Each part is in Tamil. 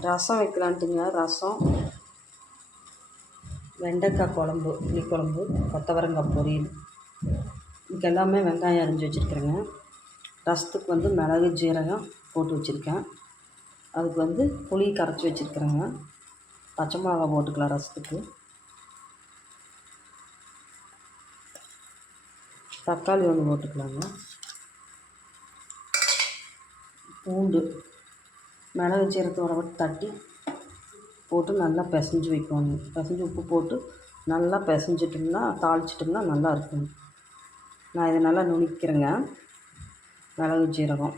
ரசம் வைக்கலான்ட்டுங்க ரசம். வெண்டைக்காய் குழம்பு புளிக்குழம்பு கொத்தவரங்காய் பொரியல் இதுக்கு எல்லாமே வெங்காயம் அரிஞ்சு வச்சுருக்குறேங்க. ரசத்துக்கு வந்து மிளகு ஜீரகம் போட்டு வச்சுருக்கேன். அதுக்கு வந்து புளி கரைச்சி வச்சுருக்குறேங்க. பச்சை மிளகா போட்டுக்கலாம் ரசத்துக்கு. தக்காளி ஒன்று போட்டுக்கலாங்க. பூண்டு. மிளகு சீரத்தோட விட்டு தட்டி போட்டு நல்லா பிசைஞ்சு வைக்கணும். பிசைஞ்சு உப்பு போட்டு நல்லா பிசைஞ்சிட்டோம்னா தாளிச்சிட்டோம்னா நல்லா இருக்கும். நான் இதை நல்லா நுணுக்கிறேங்க. மிளகு ஜீரகம்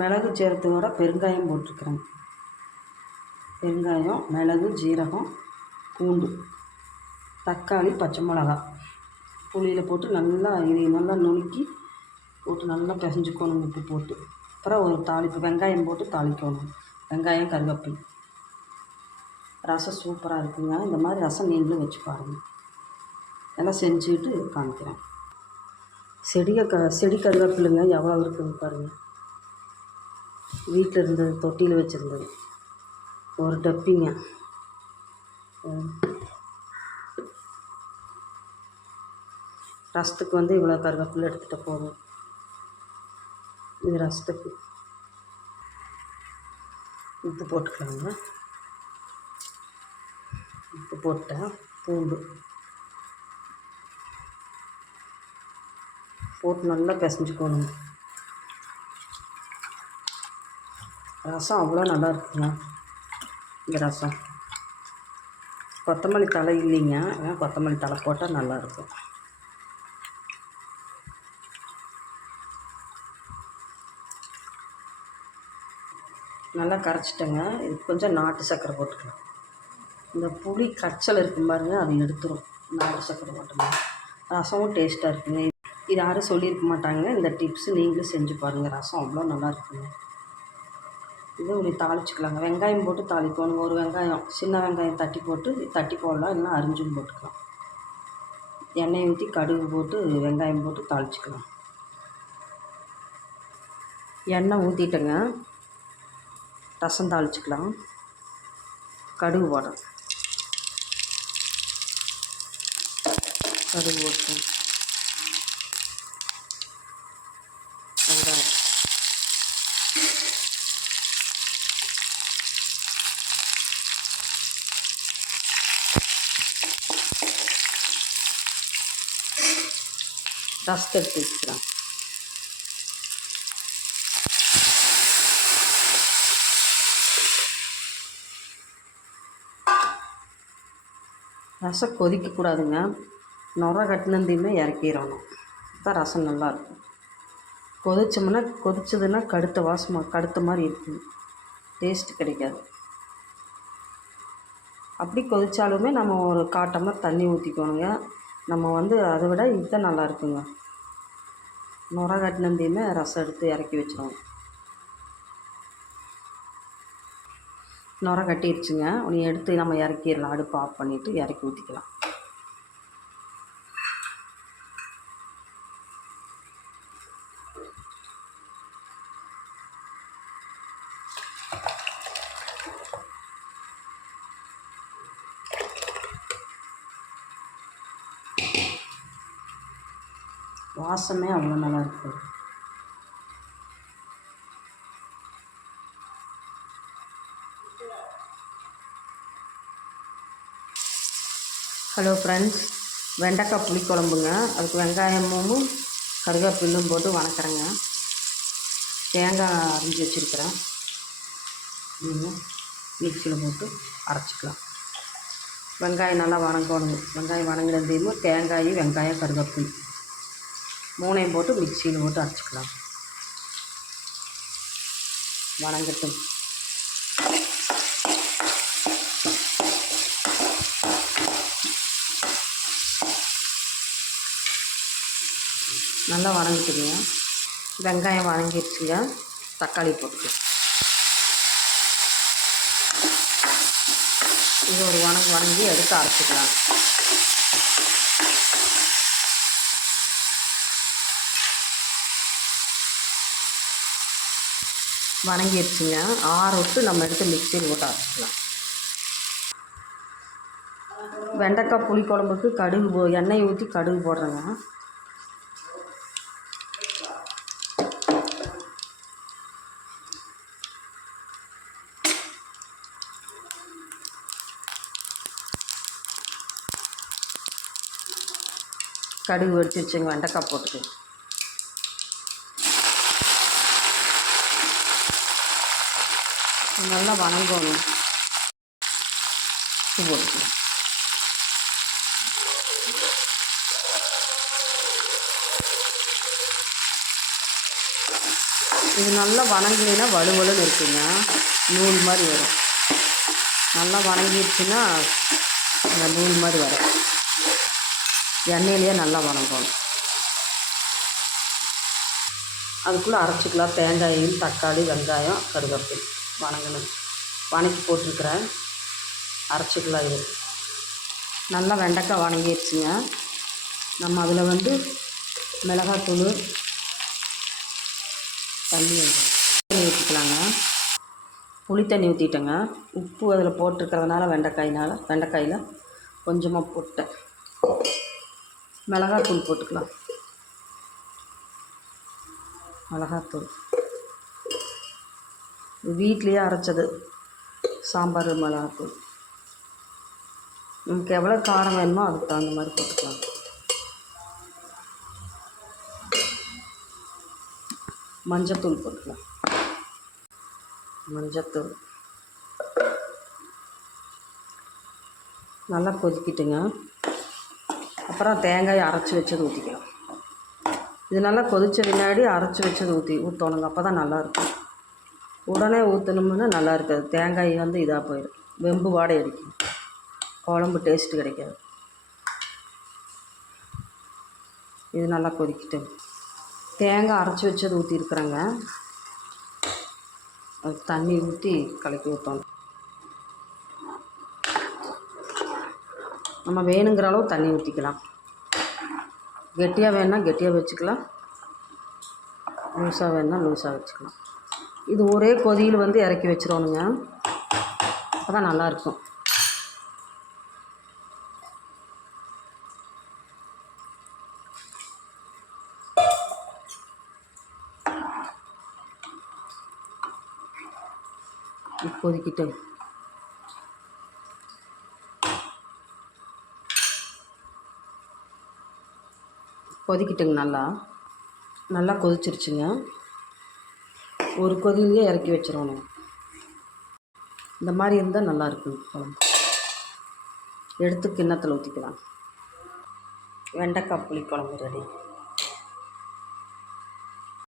மிளகு ஜீரகத்தோட பெருங்காயம் போட்டிருக்கிறேன் பெருங்காயம் மிளகு ஜீரகம் பூண்டு தக்காளி பச்சை மிளகா புளியில் போட்டு நல்லா இதை நல்லா நுணுக்கி போட்டு நல்லா பிசைஞ்சுக்கணும் உப்பு போட்டு. அப்புறம் ஒரு தாளிப்பு வெங்காயம் போட்டு தாளிக்கணும். வெங்காயம் கருவேப்பிலை. ரசம் சூப்பராக இருக்குங்க இந்த மாதிரி ரசம் நீங்களும் வச்சு பாருங்கள் எல்லாம் செஞ்சுட்டு காமிக்கிறேன். செடியை க செடி கருவேப்பிலைங்க எவ்வளோ இருக்குதுன்னு பாருங்கள் வீட்டில் இருந்தது தொட்டியில் வச்சுருந்தது. ஒரு டப்பிங்க. ரசத்துக்கு வந்து இவ்வளோ கருவேப்பிலை எடுத்துகிட்டு போதும். இது ரசத்துக்கு உப்பு போட்டுக்கலாங்க உப்பு போட்டேன் பூண்டு போட்டு நல்லா பிசைஞ்சுக்கணும் ரசம் அவ்வளோ நல்லா இருக்குங்க இந்த ரசம் கொத்தமல்லி தழை இல்லைங்க ஏன்னா கொத்தமல்லி தழை போட்டால் நல்லாயிருக்கும் நல்லா கரைச்சிட்டேங்க. இது கொஞ்சம் நாட்டு சர்க்கரை போட்டுக்கலாம். இந்த புளி கரைச்சல் இருக்கும் பாருங்க அது எடுத்துரும். நாட்டு சர்க்கரை போட்டோம்னா. ரசமும் டேஸ்ட்டாக இருக்குங்க. இது யாரும் சொல்லியிருக்க மாட்டாங்க. இந்த டிப்ஸ் நீங்களும் செஞ்சு பாருங்கள் ரசம் அவ்வளோ நல்லா இருக்குங்க. இது உங்களுக்கு தாளிச்சுக்கலாங்க. வெங்காயம் போட்டு தாளிக்கணும் ஒரு வெங்காயம் சின்ன வெங்காயம் தட்டி போட்டு தட்டி போடலாம். இல்லைன்னா அரிஞ்சும் போட்டுக்கலாம். எண்ணெய் ஊற்றி கடுகு போட்டு வெங்காயம் போட்டு தாளிச்சுக்கலாம். எண்ணெய் ஊற்றிட்டேங்க ரசம் தாளிச்சுக்கலாம். கடுகு போடணும். கடுகு போட்டோம் வெங்காயம். ரசத்தை எடுத்து வச்சுக்கலாம். ரசம் கொதிக்கக்கூடாதுங்க. நுர கட்டினந்தையுமே இறக்கிடணும். தான் ரசம் நல்லாயிருக்கும் கொதிச்சோம்னா கொதிச்சதுன்னா கடுத்த வாசமாக கடுத்த மாதிரி இருக்கும். டேஸ்ட் கிடைக்காது. அப்படி கொதித்தாலுமே நம்ம ஒரு காட்டமாக தண்ணி ஊற்றிக்கணுங்க நம்ம வந்து அதை விட இதுதான் நல்லா இருக்குங்க. நுர ரசம் எடுத்து இறக்கி வச்சிடணும். நுர கட்டிடுச்சுங்க உன்னை எடுத்து நம்ம இறக்கிடலாம். அடுப்பு ஆஃப் பண்ணிவிட்டு இறக்கி ஊற்றிக்கலாம் வாசமே அவ்வளோ நல்லா இருக்குது ஹலோ ஃப்ரெண்ட்ஸ். வெண்டைக்காய் புளிக்குழம்புங்க. அதுக்கு வெங்காயமும் கருவேப்பிலும் போட்டு வணக்கிறேங்க. தேங்காய் அரிஞ்சு வச்சுருக்கிறேன். மிக்சியில் போட்டு அரைச்சிக்கலாம். வெங்காயம் நல்லா வணங்கணும். வெங்காயம் வணங்கினதையும் தேங்காய் வெங்காயம் கருவேப்பிலை மூணையும் போட்டு மிக்சியில் போட்டு அரைச்சிக்கலாம். வணங்கட்டும். நல்லா வணங்கிட்டுங்க. வெங்காயம் வணங்கிடுச்சுங்க தக்காளி போட்டு இது ஒரு வணக்கு வணங்கி எடுத்து அரைச்சிக்கலாம். வணங்கிடுச்சுங்க ஆற விட்டு நம்ம எடுத்து மிக்சியில் போட்டு அரைச்சிக்கலாம். வெண்டைக்காய் புளிக்குழம்புக்கு கடுகு போ எண்ணெய் ஊற்றி கடுகு போடுறேங்க. கடுகு வெடிச்சிருச்சுங்க வெண்டைக்காய் போட்டுக்கு. நல்லா வணங்கணும். உப்பு போட்டு இது நல்லா வணங்கினா வலுவலுன்னு இருக்குங்க. நூல் மாதிரி வரும். நல்லா வணங்கிடுச்சுன்னா இந்த நூல் மாதிரி வரும். எண்ணெயிலேயே நல்லா வணங்கணும். அதுக்குள்ளே அரைச்சிக்கலாம். தேங்காயும் தக்காளி வெங்காயம் கருவேப்பில். வணங்கணும். வணக்கி போட்டிருக்கிறேன். அரைச்சிக்கலாம் இது. நல்லா வெண்டைக்காய் வணங்கிடுச்சுங்க. நம்ம அதில் வந்து மிளகாத்தூள் தண்ணி தண்ணி ஊற்றிக்கலாங்க புளி தண்ணி ஊற்றிட்டேங்க உப்பு அதில் போட்டிருக்கிறதுனால வெண்டைக்காயினால் வெண்டைக்காயில் கொஞ்சமாக போட்டேன். மிளகாத்தூள் போட்டுக்கலாம். மிளகாத்தூள். வீட்லேயே அரைச்சது சாம்பார் மிளகாத்தூள். நமக்கு எவ்வளோ காரம் வேணுமோ அதுக்கு தகுந்த மாதிரி போட்டுக்கலாம். மஞ்சத்தூள் போட்டுக்கலாம். மஞ்சத்தூள். நல்லா கொதிக்கிட்டுங்க. அப்புறம் தேங்காயை அரைச்சி வச்சது ஊற்றிக்கலாம் இது நல்லா கொதித்த பின்னாடி அரைச்சி வச்சது ஊற்றி ஊற்றணுங்க அப்போ தான் நல்லாயிருக்கும் உடனே ஊற்றணும்னா நல்லா இருக்காது. தேங்காய் வந்து இதாக போயிடும். வெம்பு வாடை அடிக்கும். குழம்பு டேஸ்ட்டு கிடைக்காது. இது நல்லா கொதிக்கிட்டு தேங்காய் அரைச்சி வச்சது ஊற்றிருக்குறேங்க அதுக்கு தண்ணி ஊற்றி கலக்கி ஊற்றணும் நம்ம வேணுங்கிற அளவு தண்ணி ஊற்றிக்கலாம் கெட்டியாக வேணால் கெட்டியாக வச்சுக்கலாம். லூஸாக வேணால் லூஸாக வச்சுக்கலாம். இது ஒரே கொதியில் வந்து இறக்கி வச்சிடணுங்க. அப்போ தான் நல்லாயிருக்கும். கொதிக்கிட்டு கொதிக்கிட்டுங்க நல்லா. நல்லா கொதிச்சிருச்சுங்க. ஒரு கொதிலையே இறக்கி வச்சிடணும் இந்த மாதிரி இருந்தால் நல்லா இருக்கும் குழம்பு. எடுத்து கிண்ணத்தில் ஊற்றிக்கலாம் வெண்டைக்காய் புளி குழம்பு ரெடி.